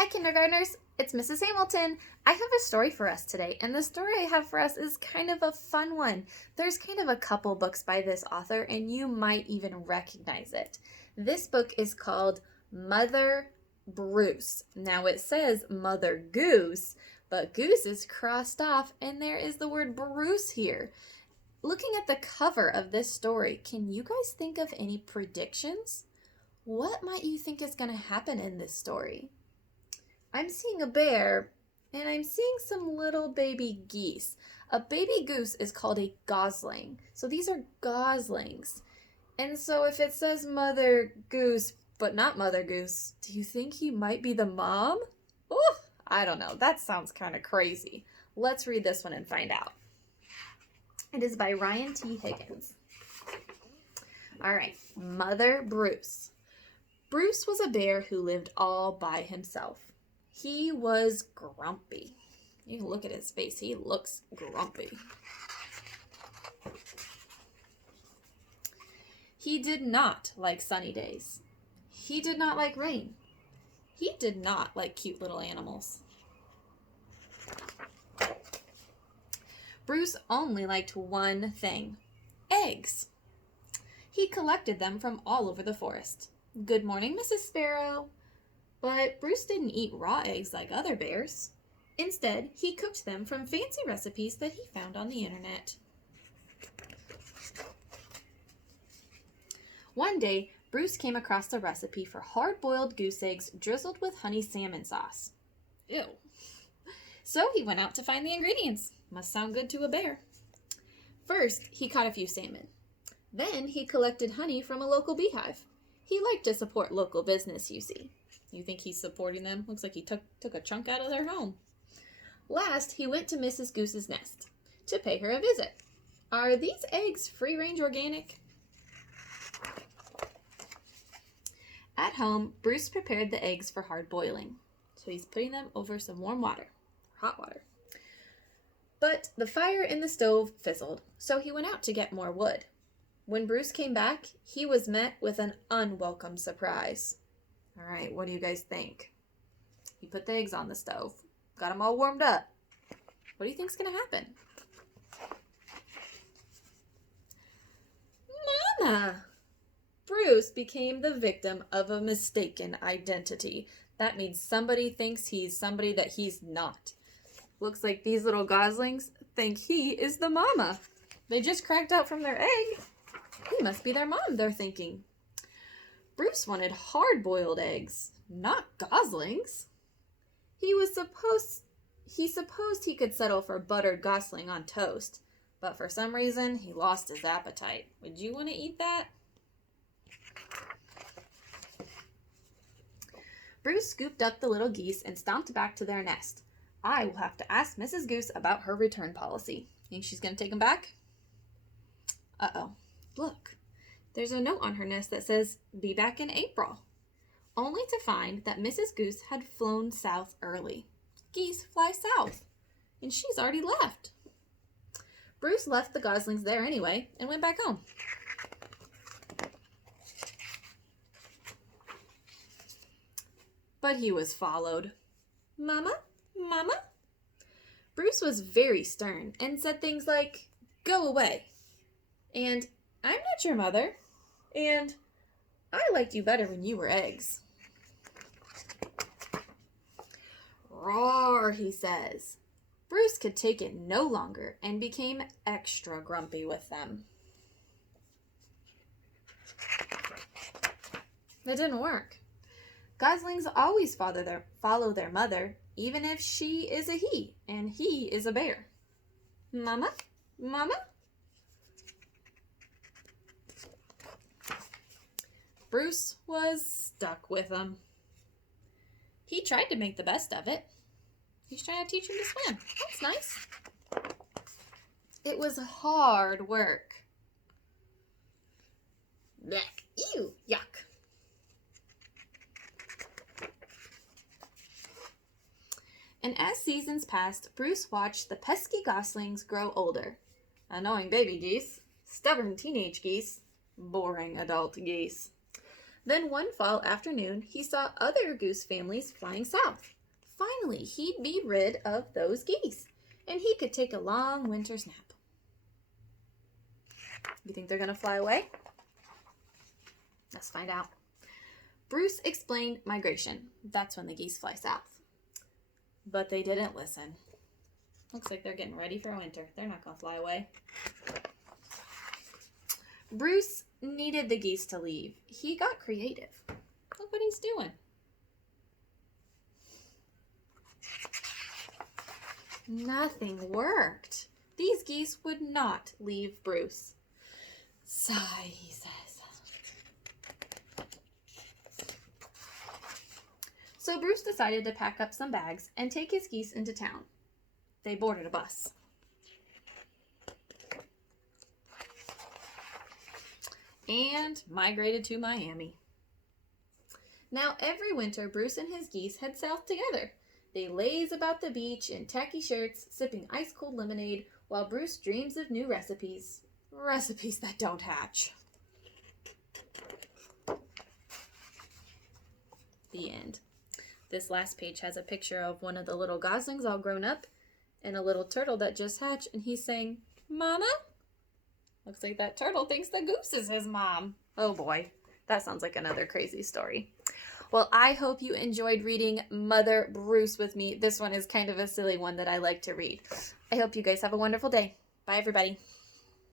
Hi, kindergartners. It's Mrs. Hamilton. I have a story for us today, and the story I have for us is kind of a fun one. There's kind of a couple books by this author, and you might even recognize it. This book is called Mother Bruce. Now, it says Mother Goose, but Goose is crossed off, and there is the word Bruce here. Looking at the cover of this story, can you guys think of any predictions? What might you think is going to happen in this story? I'm seeing a bear, and I'm seeing some little baby geese. A baby goose is called a gosling. So these are goslings. And so if it says Mother Goose, but not Mother Goose, do you think he might be the mom? Oh, I don't know. That sounds kind of crazy. Let's read this one and find out. It is by Ryan T. Higgins. All right, Mother Bruce. Bruce was a bear who lived all by himself. He was grumpy. You can look at his face. He looks grumpy. He did not like sunny days. He did not like rain. He did not like cute little animals. Bruce only liked one thing: eggs. He collected them from all over the forest. Good morning, Mrs. Sparrow. But Bruce didn't eat raw eggs like other bears. Instead, he cooked them from fancy recipes that he found on the internet. One day, Bruce came across a recipe for hard-boiled goose eggs drizzled with honey salmon sauce. Ew. So he went out to find the ingredients. Must sound good to a bear. First, he caught a few salmon. Then he collected honey from a local beehive. He liked to support local business, you see. You think he's supporting them? Looks like he took a chunk out of their home. Last, he went to Mrs. Goose's nest to pay her a visit. Are these eggs free-range organic? At home, Bruce prepared the eggs for hard boiling. So he's putting them over some warm water, hot water. But the fire in the stove fizzled, so he went out to get more wood. When Bruce came back, he was met with an unwelcome surprise. All right, what do you guys think? He put the eggs on the stove, got them all warmed up. What do you think's going to happen? Mama! Bruce became the victim of a mistaken identity. That means somebody thinks he's somebody that he's not. Looks like these little goslings think he is the mama. They just cracked out from their egg. He must be their mom, they're thinking. Bruce wanted hard-boiled eggs, not goslings. He supposed he could settle for buttered gosling on toast, but for some reason he lost his appetite. Would you want to eat that? Bruce scooped up the little geese and stomped back to their nest. I will have to ask Mrs. Goose about her return policy. Think she's going to take them back? Uh-oh. Look. There's a note on her nest that says, "Be back in April," only to find that Mrs. Goose had flown south early. Geese fly south, and she's already left. Bruce left the goslings there anyway and went back home. But he was followed. Mama? Mama? Bruce was very stern and said things like, "Go away," and "I'm not your mother," and "I liked you better when you were eggs." Roar, he says. Bruce could take it no longer and became extra grumpy with them. It didn't work. Goslings always follow their mother, even if she is a he and he is a bear. Mama? Mama? Bruce was stuck with them. He tried to make the best of it. He's trying to teach him to swim. That's nice. It was hard work. Blech. Ew. Yuck. And as seasons passed, Bruce watched the pesky goslings grow older. Annoying baby geese, stubborn teenage geese, boring adult geese. Then one fall afternoon, he saw other goose families flying south. Finally, he'd be rid of those geese, and he could take a long winter's nap. You think they're going to fly away? Let's find out. Bruce explained migration. That's when the geese fly south. But they didn't listen. Looks like they're getting ready for winter. They're not going to fly away. Bruce needed the geese to leave. He got creative. Look what he's doing. Nothing worked. These geese would not leave Bruce. Sigh, he says. So Bruce decided to pack up some bags and take his geese into town. They boarded a bus. And migrated to Miami. Now every winter, Bruce and his geese head south together. They laze about the beach in tacky shirts, sipping ice-cold lemonade, while Bruce dreams of new recipes. Recipes that don't hatch. The end. This last page has a picture of one of the little goslings all grown up and a little turtle that just hatched, and he's saying, "Mama?" Looks like that turtle thinks the goose is his mom. Oh boy, that sounds like another crazy story. Well, I hope you enjoyed reading Mother Bruce with me. This one is kind of a silly one that I like to read. I hope you guys have a wonderful day. Bye, everybody.